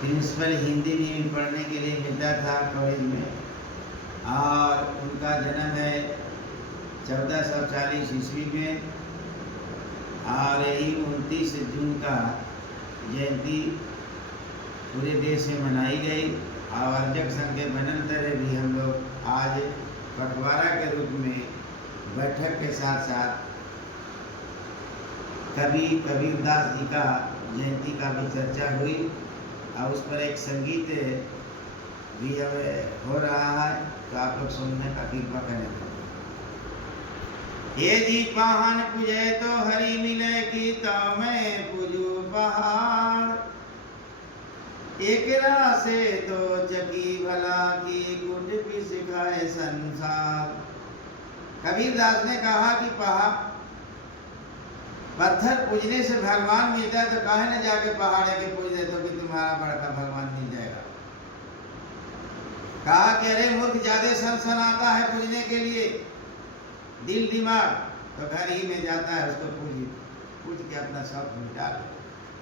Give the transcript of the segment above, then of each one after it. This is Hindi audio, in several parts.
प्रिंसिपल हिंदी में भी पढ़ने के लिए मिलता था कॉलेज में। और उनका जन्म है 1440 ईस्वी में, और यही 29 जून का जयंती पूरे देश में मनाई गई। और अर्जक संघ के बनंतर भी हम लोग आज पखवाड़ा के रूप में बैठक के साथ साथ कबीरदास जी का जयंती का भी चर्चा हुई, और उस पर एक संगीत भी अब हो रहा है, तो आप लोग सुनने का कृपा करें। ये जी पहाड़ पूजे तो हरि मिले की तो मैं पूजू पहाड़, एक से तो चकी भला की गुट भी सिखाए संसार। कबीरदास ने कहा कि पत्थर पूजने से भगवान मिलता है, तो काहे न जाके पहाड़े के पूज दे तो भी तुम्हारा बड़का भगवान मिल जाएगा। कहा कि अरे मूर्ख, ज्यादा सनसनाता है पूजने के लिए, दिल दिमाग तो घर ही में जाता है, उसको पूज के अपना शौक मिटा लो।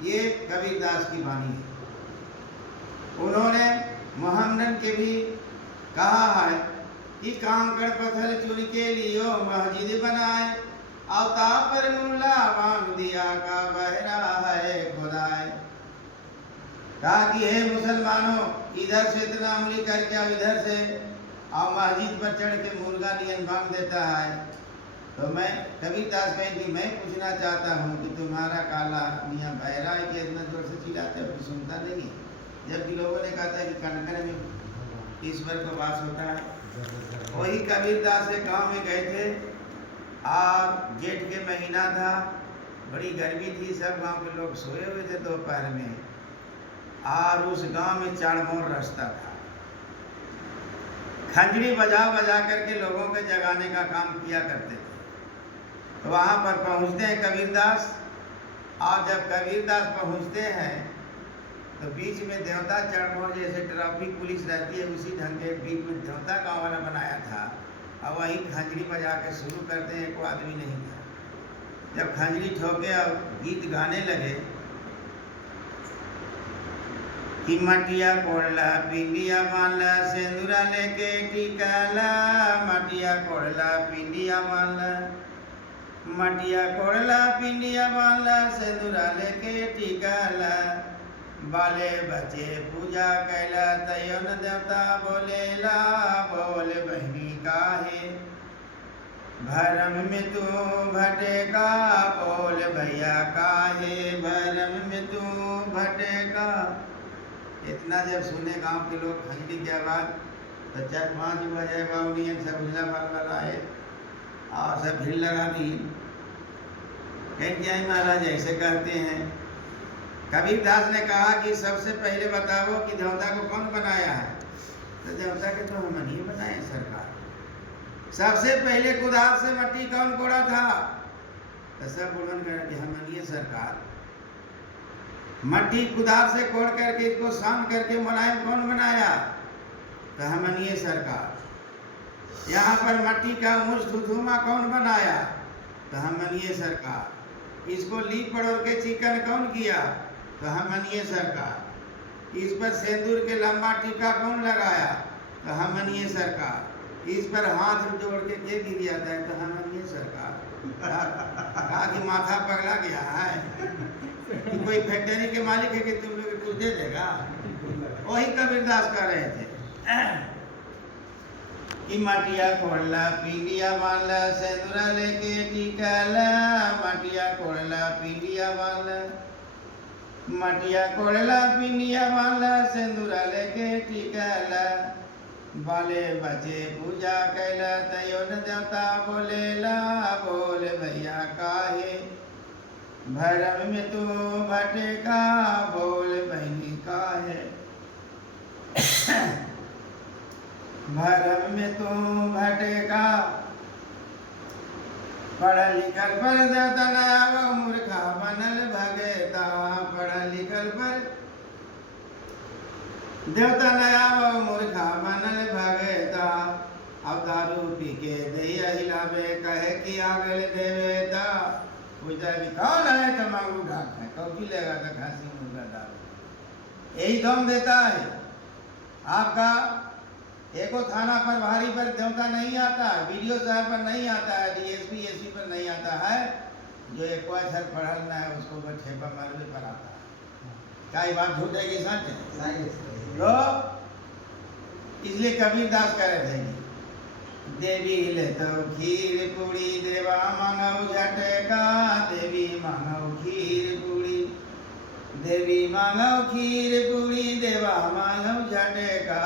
ये कबीरदास की वाणी है। उन्होंने मोहम्मदन के भी कहा है कि कांकड़ पत्थर चुन के लियो मस्जिद बनाए, अवता पर मुल्ला मांग दिया का बहरा है खुदाए। कहा कि हे मुसलमानों, इधर से इतना उंगली करके आओ, इधर से और मस्जिद पर चढ़ के मुर्गा नियन भांग देता है। तो मैं कबीरदास कहें कि मैं पूछना चाहता हूँ कि तुम्हारा काला मियाँ बहरा है कि इतना जोर से चिल्लाते हो, सुनता नहीं है? जबकि लोगों ने कहा था कि कनकन में ईश्वर का वास होता है। वही कबीरदास एक गाँव में गए थे, और जेठ के महीना था, बड़ी गर्मी थी, सब गांव के लोग सोए हुए थे दोपहर में, और उस गांव में चाड़मोर रास्ता था। खंजरी बजा बजा करके लोगों के जगाने का काम किया करते थे। तो वहाँ पर पहुँचते हैं कबीरदास, और जब कबीरदास पहुँचते हैं तो बीच में देवता चाड़मोर, जैसे ट्रैफिक पुलिस रहती है उसी ढंग के बीच में देवता गाँव वाला बनाया था, और वहीं खंजरी बजा के शुरू करते हैं। कोई आदमी नहीं था। जब खंजरी ठोके और गीत गाने लगे कि मटिया कोड़ला पिंडिया मानला सेंदूरा लेके टिकाला, मटिया कोड़ला पिंडिया मानला, मटिया कोड़ला पिंडिया मानला सेंदूरा लेके टिकाला, बाले बचे पूजा कैला तयन देवता बोलेला, बोल बहनी काहे भरम में तू भटेका, बोल भैया काहे भरम में तू भटेका। इतना जब सुने गांव के लोग खंजरी की आवाज़, तो 4-5 बजे बाउनियन सब उजला बाल वाला आए और सब भीड़ लगा दी। कह क्या महाराज ऐसे कहते हैं? कबीरदास ने कहा कि सबसे पहले बताओ कि देवता को कौन बनाया है? तो देवता के तो हम ही बनाए सरकार। सबसे पहले कुदाल से मट्टी कौन कोड़ा था? तो सब बुढ़न कह कि हम ही सरकार। मट्टी कुदाल से कोड़ करके इसको शान करके मुलायम कौन बनाया? तो हम ही सरकार। यहाँ पर मट्टी का मुष्ठुमा कौन बनाया? तो हम ही सरकार। इसको लीप पड़ोर के चिकन कौन किया? तो हम मनिए सरकार। इस पर सिंदूर के लंबा टीका कौन लगाया? तो हम मनिए सरकार। इस पर हाथ जोड़ के गिर जाता है, तो हम मनिए सरकार। कहा कि माथा पगला गया है कि कोई फैक्ट्री के मालिक है कि तुम लोग कुछ दे देगा? वही कबीरदास कह रहे थे कि मटिया कोड़ला पिंडिया मानला सेंदूरा लेके टिकाला, मटिया कोड़ला पिंडिया मानला, मटिया कोड़ला पिंडिया मानला सेंदूरा लेके टिकाला, बाले बचे पूजा कैला तयोन देवता बोलेला, बोल भैया काहे भरम में तू भटका, बोल बहनी काहे भरम में तू भटका। पढ़ल लिखल पर देवता न आवो मूर्खा बनल भगेता, पढ़ल लिखल पर देवता न आवो मूर्खा बनल भगेता। अब दारू पी के दैया हिलावे कहे कि आगल देवेता, पूछा कि कौन है? तो मांगू ढाक है, कौन पी लेगा? तो खांसी मुर्गा दारू। यही दम देता है। आपका एको थाना पर भारी पर देवता नहीं आता है, वीडियो साहब पर नहीं आता है, डीएसपी एसपी पर नहीं आता है, जो एक अक्षर पढ़ल ना है उसको बस छेपा मारने पर आता है। क्या ये बात झूठ है कि सच है? तो इसलिए कबीरदास कह रहे थे कि देवी ले तो खीर पूरी देवा मांगो झटका, देवी मांगो खीर पूरी, देवी मांगो खीर पूरी, देवा मांगो झटका।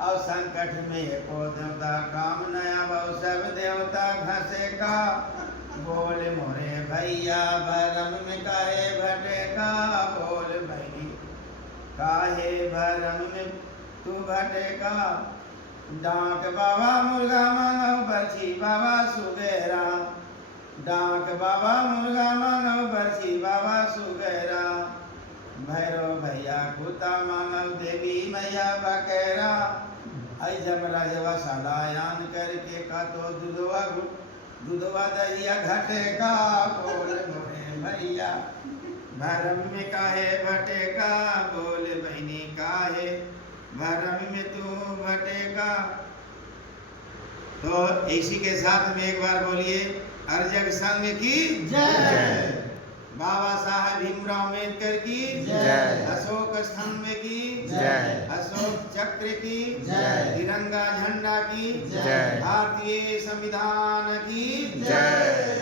और संकट में को देवता काम नया बहु सब देवता घसे का, बोल मोरे भैया भरम में काहे भटका, बोल बहनी काहे भरम में तू भटका। डाक बाबा मुर्गा मांगो बरछी बाबा सुगेरा, डाक बाबा मुर्गा मांगो बरछी बाबा सुगेरा। भैरो भैया कुता मांगो देवी मैया बकेरा। आई जमराजवा सलायान करके का तो दूधवा दहिया घटेका, बोल मोरे भैया भरम में काहे भटेका, बोल बहनी काहे भरम में तू भटेका। तो इसी के साथ में एक बार बोलिए अर्जक संघ की जय, बाबा साहब भीमराव अम्बेडकर की जय, अशोक स्तंभ की जय, अशोक चक्र की जय, तिरंगा झंडा की जय, भारतीय संविधान की जय।